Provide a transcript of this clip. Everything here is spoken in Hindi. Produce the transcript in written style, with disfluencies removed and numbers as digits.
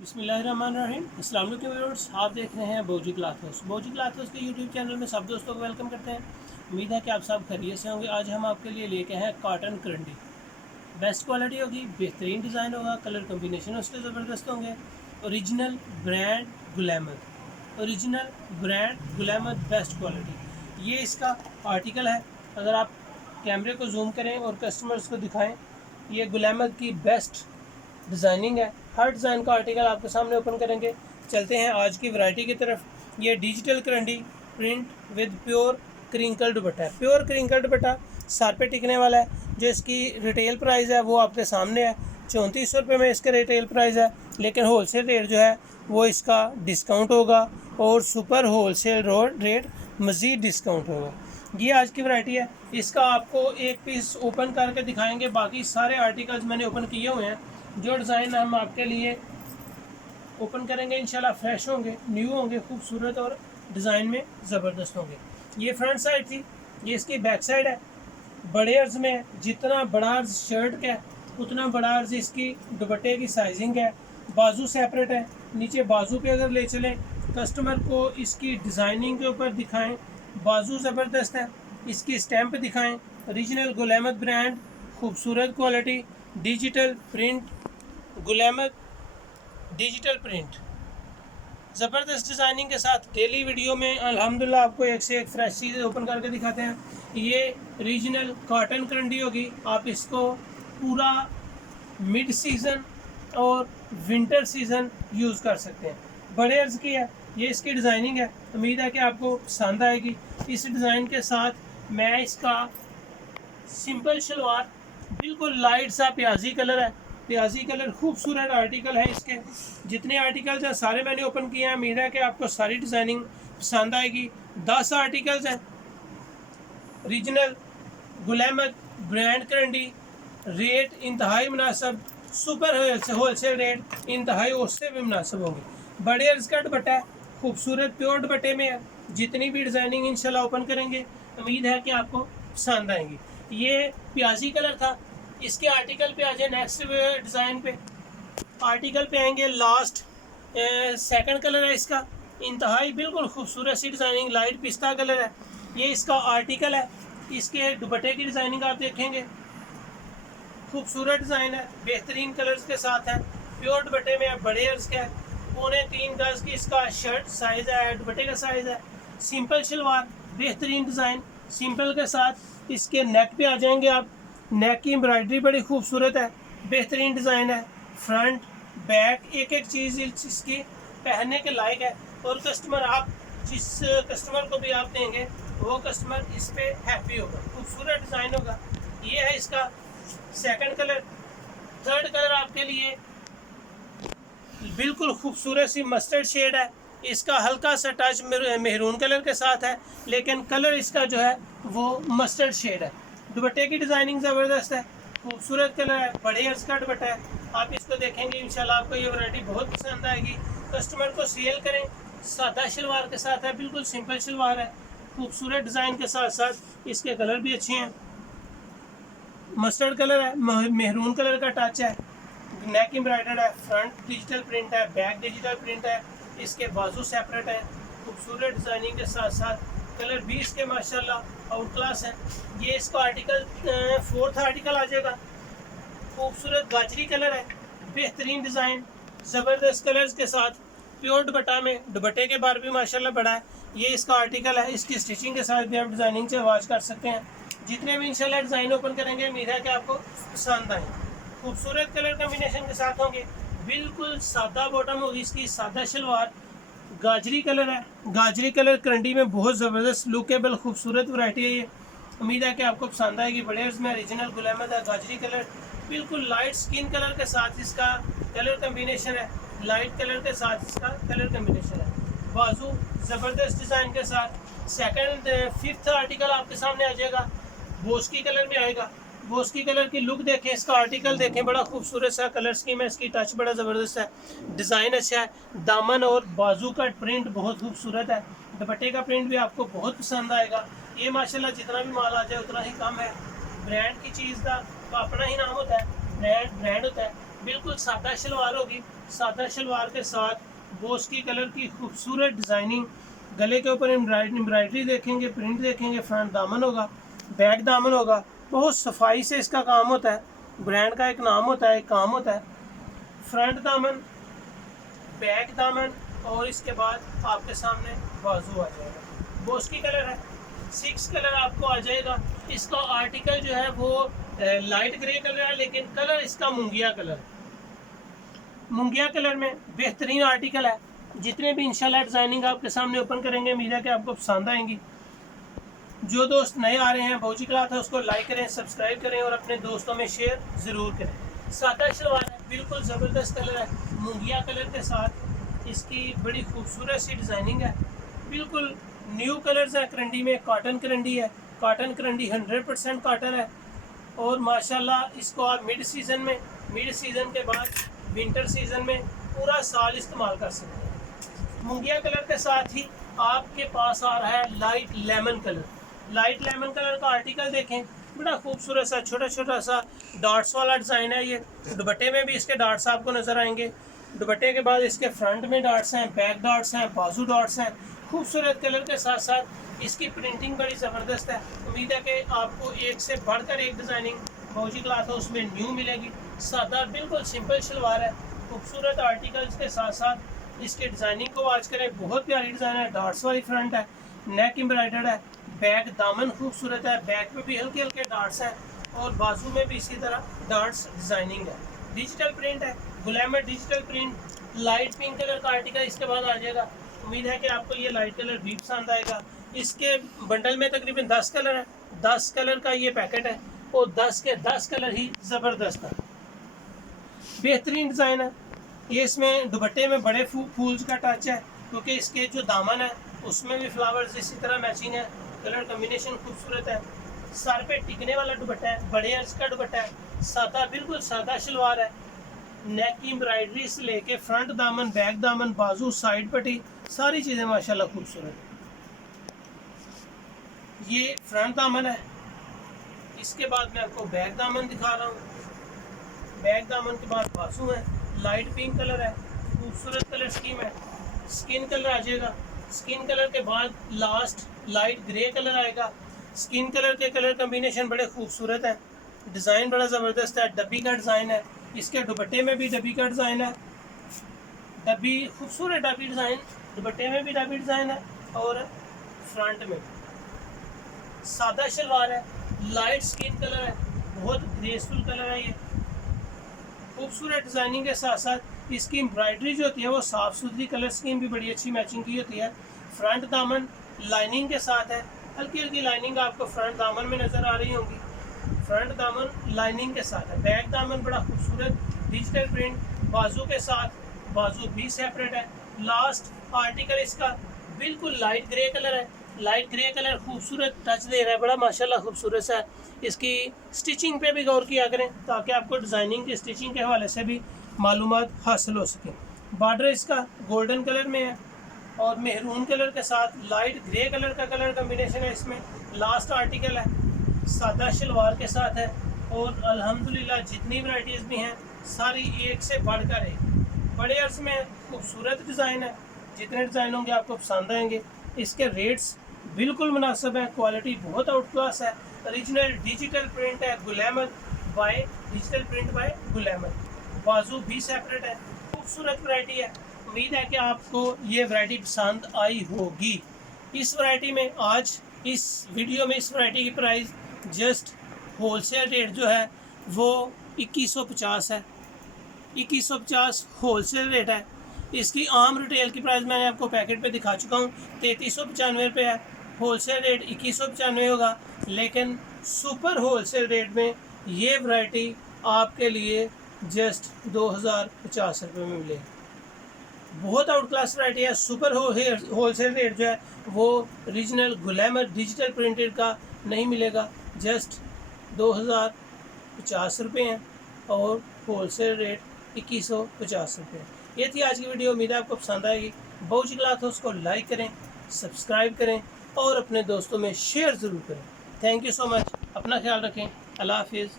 बिस्मिल्लाहिर्रहमानिर्रहीम। अस्सलाम वालेकुम व्यूअर्स, आप देख रहे हैं बोजी क्लॉथ हाउस। बोजी क्लॉथ हाउस के यूट्यूब चैनल में सब दोस्तों को वेलकम करते हैं। उम्मीद है कि आप सब खैरियत से होंगे। आज हम आपके लिए लेके हैं कॉटन करंडी। बेस्ट क्वालिटी होगी, बेहतरीन डिज़ाइन होगा, कलर कम्बिनेशन उसके ज़बरदस्त होंगे। Original brand Gul Ahmed, original brand Gul Ahmed, best quality. ये इसका आर्टिकल है। अगर आप कैमरे को जूम करें और कस्टमर्स को दिखाएँ, ये गुलैमत की बेस्ट डिज़ाइनिंग है। हर डिज़ाइन का आर्टिकल आपके सामने ओपन करेंगे। चलते हैं आज की वैरायटी की तरफ। ये डिजिटल करंडी print with pure crinkle dupatta है। प्योर क्रिंकल दुपट्टा सर पे टिकने वाला है। जो इसकी रिटेल प्राइस है वो आपके सामने है। 3400 रुपये में इसका रिटेल प्राइस है, लेकिन होलसेल रेट जो है वो इसका डिस्काउंट होगा और सुपर होलसेल रेट मज़ीद डिस्काउंट होगा। ये आज की वैरायटी है। इसका आपको एक पीस ओपन करके दिखाएंगे। बाकी सारे आर्टिकल्स मैंने ओपन किए हुए हैं। जो डिज़ाइन हम आपके लिए ओपन करेंगे इंशाल्लाह फ्रेश होंगे, न्यू होंगे, खूबसूरत और डिज़ाइन में ज़बरदस्त होंगे। ये फ्रंट साइड थी, ये इसकी बैक साइड है। बड़े अर्ज में जितना बड़ा अर्ज शर्ट का है उतना बड़ा अर्ज इसकी दुपट्टे की साइजिंग है। बाजू सेपरेट है। नीचे बाजू पे अगर ले चलें, कस्टमर को इसकी डिज़ाइनिंग के ऊपर दिखाएं, बाजू ज़बरदस्त है। इसकी स्टैंप दिखाएं, ओरिजिनल गुलैमत ब्रांड, खूबसूरत quality, digital print, Gul Ahmed digital print, ज़बरदस्त डिज़ाइनिंग के साथ। डेली वीडियो में अल्हम्दुलिल्लाह आपको एक से एक फ्रेश चीज़ें ओपन करके दिखाते हैं। ये रीजनल कॉटन करंडी होगी। आप इसको पूरा मिड सीज़न और विंटर सीज़न यूज़ कर सकते हैं। बड़े अर्ज की है। ये इसकी डिज़ाइनिंग है। उम्मीद है कि आपको पसंद आएगी। इस डिज़ाइन के साथ मैं इसका सिंपल शलवार, बिल्कुल लाइट सा प्याजी कलर है। प्याजी कलर खूबसूरत आर्टिकल है। इसके जितने आर्टिकल्स हैं सारे मैंने ओपन किए हैं। उम्मीद है कि आपको सारी डिज़ाइनिंग पसंद आएगी। 10 आर्टिकल्स हैं। रीजनल गुलैमत ब्रांड करंडी, रेट इंतहाई मुनासब, सुपर होलसेल रेट इंतहाई उससे भी मुनासब होंगे। बड़े अर्ज का दुपट्टा है, खूबसूरत प्योर दुपट्टे में है। जितनी भी डिज़ाइनिंग इंशाल्लाह ओपन करेंगे उम्मीद है कि आपको पसंद आएंगी। ये प्याजी कलर था। इसके आर्टिकल पे आ जाए नेक्स्ट डिज़ाइन पे। आर्टिकल पे आएंगे लास्ट, सेकंड कलर है इसका। इंतहाई बिल्कुल खूबसूरत सी डिज़ाइनिंग, लाइट पिस्ता कलर है। ये इसका आर्टिकल है। इसके दुपट्टे की डिज़ाइनिंग आप देखेंगे, खूबसूरत डिज़ाइन है, बेहतरीन कलर्स के साथ है। प्योर दुपट्टे में है, बड़े अर्ज का है। 3.25 गज की इसका शर्ट साइज़ है, दुपट्टे का साइज़ है। सिंपल शलवार, बेहतरीन डिज़ाइन सिंपल के साथ। इसके नेक पे आ जाएंगे आप। नेक की एम्ब्रॉयडरी बड़ी खूबसूरत है, बेहतरीन डिज़ाइन है। फ्रंट बैक एक एक चीज़ इसकी पहनने के लायक है। और कस्टमर, आप जिस कस्टमर को भी आप देंगे वो कस्टमर इस पे हैप्पी होगा। खूबसूरत डिज़ाइन होगा। ये है इसका सेकंड कलर। थर्ड कलर आपके लिए बिल्कुल खूबसूरत सी मस्टर्ड शेड है। इसका हल्का सा टच मेहरून कलर के साथ है, लेकिन कलर इसका जो है वो मस्टर्ड शेड है। दुपट्टे की डिज़ाइनिंग ज़बरदस्त है, खूबसूरत कलर है, बड़े अर्ज का दुपट्टा है। आप इसको देखेंगे इंशाल्लाह आपको ये वैरायटी बहुत पसंद आएगी। कस्टमर को सेल करें। सादा शलवार के साथ है, बिल्कुल सिंपल शलवार है, खूबसूरत डिज़ाइन के साथ साथ इसके कलर भी अच्छे हैं। मस्टर्ड कलर है, मेहरून कलर का टच है। नेक एम्ब्रॉयडर्ड है, फ्रंट डिजिटल प्रिंट है, बैक डिजिटल प्रिंट है। इसके बाजू सेपरेट है। खूबसूरत डिज़ाइनिंग के साथ साथ कलर भी इसके माशाल्लाह आउट क्लास है। ये इसका आर्टिकल फोर्थ आर्टिकल आ जाएगा। खूबसूरत गाजरी कलर है, बेहतरीन डिज़ाइन, ज़बरदस्त कलर्स के साथ। प्योर दुपट्टा में दुपट्टे के बार भी माशाल्लाह बड़ा है। ये इसका आर्टिकल है। इसकी स्टिचिंग के साथ भी आप डिज़ाइनिंग से वाच कर सकते हैं। जितने भी इंशाल्लाह डिज़ाइन ओपन करेंगे उम्मीद है कि आपको पसंद आए। खूबसूरत कलर कम्बिनेशन के साथ होंगे। बिल्कुल सादा बॉटम होगी इसकी, सादा शलवार, गाजरी कलर है। गाजरी कलर करंडी में बहुत ज़बरदस्त लुकेबल खूबसूरत वैरायटी है ये। उम्मीद है कि आपको पसंद आएगी। बड़े अर्ज में ओरिजिनल गुलैमत है। गाजरी कलर बिल्कुल लाइट स्किन कलर के साथ इसका कलर कम्बिनेशन है। लाइट कलर के साथ इसका कलर कम्बिनेशन है। बाजू ज़बरदस्त डिज़ाइन के साथ। सेकंड फिफ्थ आर्टिकल आपके सामने आ जाएगा, बोस्की कलर में आएगा। बोस्की कलर की लुक देखें, इसका आर्टिकल देखें, बड़ा खूबसूरत सा कलर स्कीम है। इसकी टच बड़ा ज़बरदस्त है, डिज़ाइन अच्छा है। दामन और बाजू का प्रिंट बहुत खूबसूरत है। दुपट्टे का प्रिंट भी आपको बहुत पसंद आएगा। ये माशाल्लाह जितना भी माल आ जाए उतना ही कम है। ब्रांड की चीज़ का तो अपना ही नाम होता है, ब्रांड होता है। बिल्कुल सादा शलवार होगी, सादा शलवार के साथ बोस्की कलर की खूबसूरत डिज़ाइनिंग, गले के ऊपर एम्ब्रॉयडरी देखेंगे, प्रिंट देखेंगे, फ्रंट दामन होगा, बैक दामन होगा। बहुत सफाई से इसका काम होता है, ब्रांड का एक नाम होता है, एक काम होता है। फ्रंट दामन, बैक दामन और इसके बाद आपके सामने बाजू आ जाएगा। बोस्की कलर है, 6 कलर आपको आ जाएगा। इसका आर्टिकल जो है वो लाइट ग्रे कलर है, लेकिन कलर इसका मुंगिया कलर है। मुंगिया कलर में बेहतरीन आर्टिकल है। जितने भी इंशाल्लाह डिज़ाइनिंग आपके सामने ओपन करेंगे, उम्मीद है कि आपको पसंद आएंगी। जो दोस्त नए आ रहे हैं, बाउजी क्लॉथ है, उसको लाइक करें, सब्सक्राइब करें और अपने दोस्तों में शेयर ज़रूर करें। सादा शलवार है, बिल्कुल ज़बरदस्त कलर है, मुंगिया कलर के साथ इसकी बड़ी खूबसूरत सी डिज़ाइनिंग है। बिल्कुल न्यू कलर्स है करंडी में, कॉटन करंडी है, कॉटन करंडी 100% कॉटन है। और माशाल्लाह इसको आप मिड सीज़न के बाद विंटर सीज़न में पूरा साल इस्तेमाल कर सकते हैं। मुंगिया कलर के साथ ही आपके पास आ रहा है light lemon colour. Light lemon colour का आर्टिकल देखें, बड़ा खूबसूरत सा छोटा छोटा सा डॉट्स वाला डिज़ाइन है। ये दुपट्टे में भी इसके डॉट्स आपको नज़र आएंगे। दुपट्टे के बाद इसके फ्रंट में डॉट्स हैं, बैक डॉट्स हैं, बाजू डॉट्स हैं। खूबसूरत कलर के साथ साथ इसकी प्रिंटिंग बड़ी ज़बरदस्त है। उम्मीद है कि आपको एक से बढ़कर एक डिज़ाइनिंग बाउजी क्लॉथ हाउस में न्यू मिलेगी। सादा बिल्कुल सिंपल शलवार है, खूबसूरत आर्टिकल्स के साथ साथ इसके डिज़ाइनिंग को वॉच करें। बहुत प्यारी डिज़ाइन है, डॉट्स वाली फ्रंट है, नेक एम्ब्रॉयडर्ड है, बैक दामन खूबसूरत है, बैक में भी हल्के हल्के डॉट्स हैं और बाजू में भी इसी तरह डॉट्स डिज़ाइनिंग है। डिजिटल प्रिंट है, glamour digital print, light pink colour का आर्टिकल इसके बाद आ जाएगा। उम्मीद है कि आपको ये लाइट कलर भी पसंद आएगा। इसके बंडल में तकरीबन 10 कलर है, 10 कलर का ये पैकेट है और 10 के 10 कलर ही ज़बरदस्त है। बेहतरीन डिज़ाइन है ये। इसमें दुपट्टे में बड़े फूल्स का टच है, क्योंकि इसके जो दामन है उसमें भी फ्लावर्स इसी तरह मैचिंग है। कलर कम्बिनेशन खूबसूरत है। सर पे टिकने वाला दुपट्टा है, बड़े अर्ज का दुपट्टा है। सादा, बिल्कुल सादा शलवार है। नेक की एम्ब्रॉयडरी से लेके फ्रंट दामन, बैक दामन, बाजू, साइड पट्टी, सारी चीज़ें माशाल्लाह खूबसूरत है। ये फ्रंट दामन है। इसके बाद मैं आपको बैक दामन दिखा रहा हूँ। बैक दामन के बाद बाजू है, लाइट पिंक कलर है, खूबसूरत कलर स्कीम है। स्किन कलर आ जाएगा। स्किन कलर के बाद लास्ट लाइट ग्रे कलर आएगा। स्किन कलर के कलर कम्बिनेशन बड़े खूबसूरत है। डिज़ाइन बड़ा ज़बरदस्त है, डब्बी का डिज़ाइन है। इसके दुपट्टे में भी डब्बी का डिज़ाइन है, डब्बी खूबसूरत डब्बी डिज़ाइन, दुपट्टे में भी डब्बी डिज़ाइन है और फ्रंट में सादा शलवार है। लाइट स्किन कलर है, बहुत ग्रेसफुल कलर है ये। खूबसूरत डिज़ाइनिंग के साथ साथ इसकी एम्ब्रॉयडरी जो होती है वो साफ़ सुथरी, कलर स्कीम भी बड़ी अच्छी मैचिंग की होती है। फ्रंट दामन लाइनिंग के साथ है, हल्की हल्की लाइनिंग आपको फ्रंट दामन में नज़र आ रही होगी। फ्रंट दामन लाइनिंग के साथ है। बैक दामन बड़ा खूबसूरत डिजिटल प्रिंट, बाजू के साथ, बाजू भी सेपरेट है। लास्ट आर्टिकल इसका बिल्कुल लाइट ग्रे कलर है। लाइट ग्रे कलर खूबसूरत टच दे रहा है, बड़ा माशाल्लाह खूबसूरत सा है। इसकी स्टिचिंग पे भी गौर किया करें ताकि आपको डिज़ाइनिंग की स्टिचिंग के हवाले से भी मालूमात हासिल हो सके। बॉर्डर इसका गोल्डन कलर में है और मेहरून कलर के साथ लाइट ग्रे कलर का कलर कम्बिनेशन है। इसमें लास्ट आर्टिकल है, सादा शलवार के साथ है और अल्हम्दुलिल्लाह जितनी वैराइटीज़ भी हैं सारी एक से बढ़कर एक। बड़े अर्ज में खूबसूरत डिज़ाइन है, जितने डिज़ाइन होंगे आपको पसंद आएंगे। इसके रेट्स बिल्कुल मुनासिब है, क्वालिटी बहुत आउट क्लास है। ओरिजिनल डिजिटल प्रिंट है, glamour by digital print by glamour. बाजू भी सेपरेट है, खूबसूरत वैरायटी है। उम्मीद है कि आपको ये वैरायटी पसंद आई होगी। इस वैरायटी में आज इस वीडियो में इस वैरायटी की प्राइस जस्ट होलसेल रेट जो है वो 2150 है। 2150 होलसेल रेट है। इसकी आम रिटेल की प्राइस मैंने आपको पैकेट पे दिखा चुका हूँ, 3395 रुपये है। होलसेल रेट 2195 होगा, लेकिन सुपर होलसेल रेट में ये वैरायटी आपके लिए जस्ट 2050 रुपये में मिलेगी। बहुत आउट क्लास वैरायटी है। सुपर होलसेल रेट जो है वो रीजनल ग्लैमर डिजिटल प्रिंटेड का नहीं मिलेगा, जस्ट 2050 रुपये हैं और होलसेल रेट 2150 रुपये। ये थी आज की वीडियो। उम्मीद है आपको पसंद आएगी। बाउजी क्लॉथ हाउस को लाइक करें, सब्सक्राइब करें और अपने दोस्तों में शेयर ज़रूर करें। Thank you so much. अपना ख्याल रखें। अल्लाह हाफिज़।